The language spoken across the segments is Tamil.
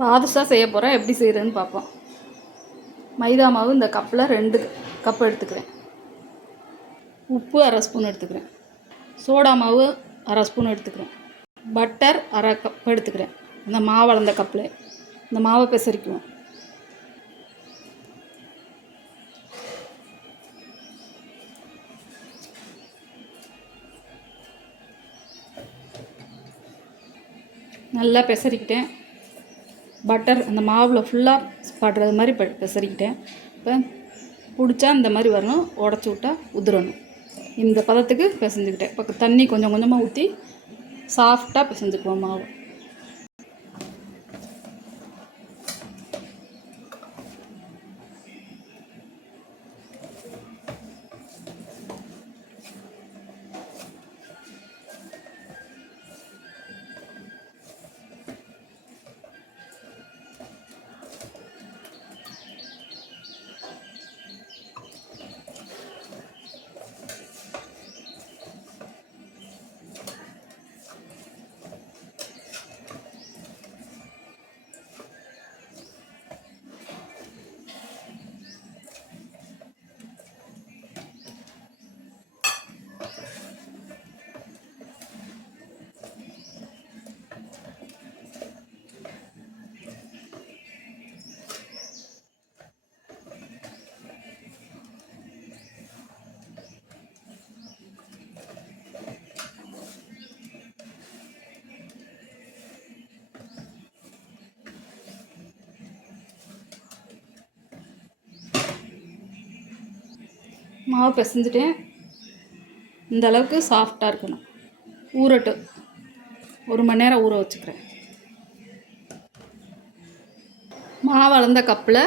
பாதுஷா செய்ய போகிறேன். எப்படி செய்கிறேன்னு பார்ப்போம். மைதா மாவு இந்த கப்பில் 2 கப் எடுத்துக்கிறேன். உப்பு 1/2 ஸ்பூன் எடுத்துக்கிறேன். சோடா மாவு 1/2 ஸ்பூன் எடுத்துக்கிறேன். பட்டர் 1/2 கப் எடுத்துக்கிறேன். இந்த மாவு அளந்த கப்பில் இந்த மாவை பிசறிக்குவோம். நல்லா பிசறிக்கிட்டேன். பட்டர் அந்த மாவில் ஃபுல்லாக படுறது மாதிரி பிசறிக்கிட்டேன். இப்போ பிடிச்சா இந்த மாதிரி வரணும், உடச்சி விட்டா உதிரணும். இந்த பதத்துக்கு பிசைஞ்சுக்கிட்டேன். இப்போ தண்ணி கொஞ்சம் கொஞ்சமாக ஊற்றி சாஃப்டாக பிசைஞ்சுக்குவோம் மாவு. மாவு பிசைஞ்சிட்டேன். இந்த அளவுக்கு சாஃப்டாக இருக்கணும். ஊறட்டும். 1 மணி நேரம் ஊற வச்சுக்கிறேன். மாவு அளந்த கப்பில்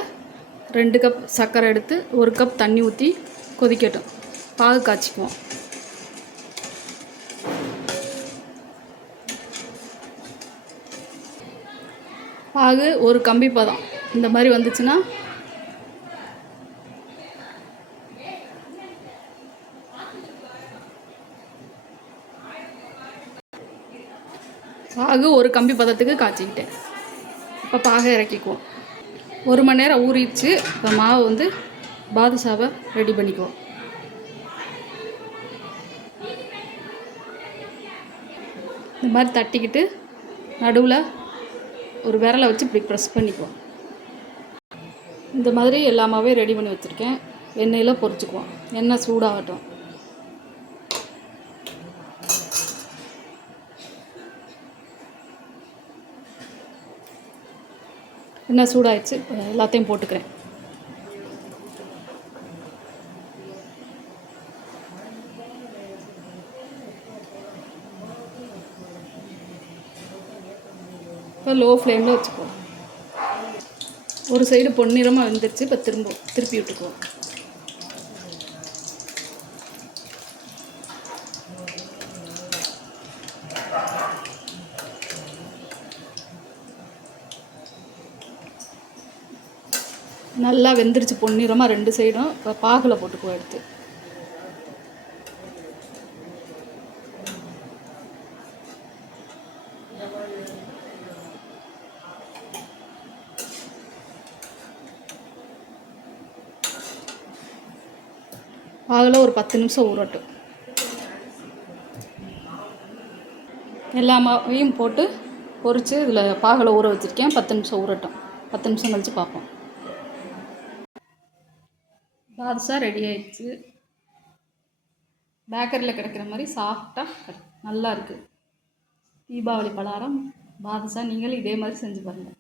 2 கப் சர்க்கரை எடுத்து 1 கப் தண்ணி ஊற்றி கொதிக்கட்டும். பாகு காய்ச்சிக்குவோம். பாகு ஒரு கம்பி பதம் இந்த மாதிரி வந்துச்சுன்னா பாகு ஒரு கம்பி பதத்துக்கு காய்ச்சிக்கிட்டேன். இப்போ பாகை இறக்கிக்குவோம். 1 மணி நேரம் ஊறிடுச்சு. இப்போ மாவு வந்து பாதுஷாவை ரெடி பண்ணிக்குவோம். இந்த மாதிரி தட்டிக்கிட்டு நடுவில் ஒரு விரலை வச்சு இப்படி ப்ரெஸ் பண்ணிக்குவோம். இந்த மாதிரி எல்லா மாவையும் ரெடி பண்ணி வச்சுருக்கேன். எண்ணெயில் பொரிச்சுக்குவோம். எண்ணெய் சூடாகட்டும். எண்ணெய் சூடாகிடுச்சு. எல்லாத்தையும் போட்டுக்கிறேன். இப்போ லோ ஃப்ளேமில் வச்சுக்குவோம். ஒரு சைடு பொன்னிறமாக வெந்துருச்சு. இப்போ திருப்பி விட்டுக்குவோம். நல்லா வெந்துருச்சு பொன்னிறமாக 2 சைடும். இப்போ பாகில் போட்டுக்குவோம் எடுத்து. பாகில் ஒரு 10 நிமிஷம் ஊறட்டும். எல்லா மாவையும் போட்டு பொரித்து இதில் பாகில் ஊற வச்சுருக்கேன். 10 நிமிஷம் ஊறட்டும். 10 நிமிஷம் கழித்து பார்ப்போம். பாதுஷா ரெடி ஆயிடுச்சு. பேக்கரியில் கிடைக்கிற மாதிரி சாஃப்டாக நல்லா இருக்குது. தீபாவளி பலகாரம் பாதுஷா. நீங்களும் இதே மாதிரி செஞ்சு பாருங்கள்.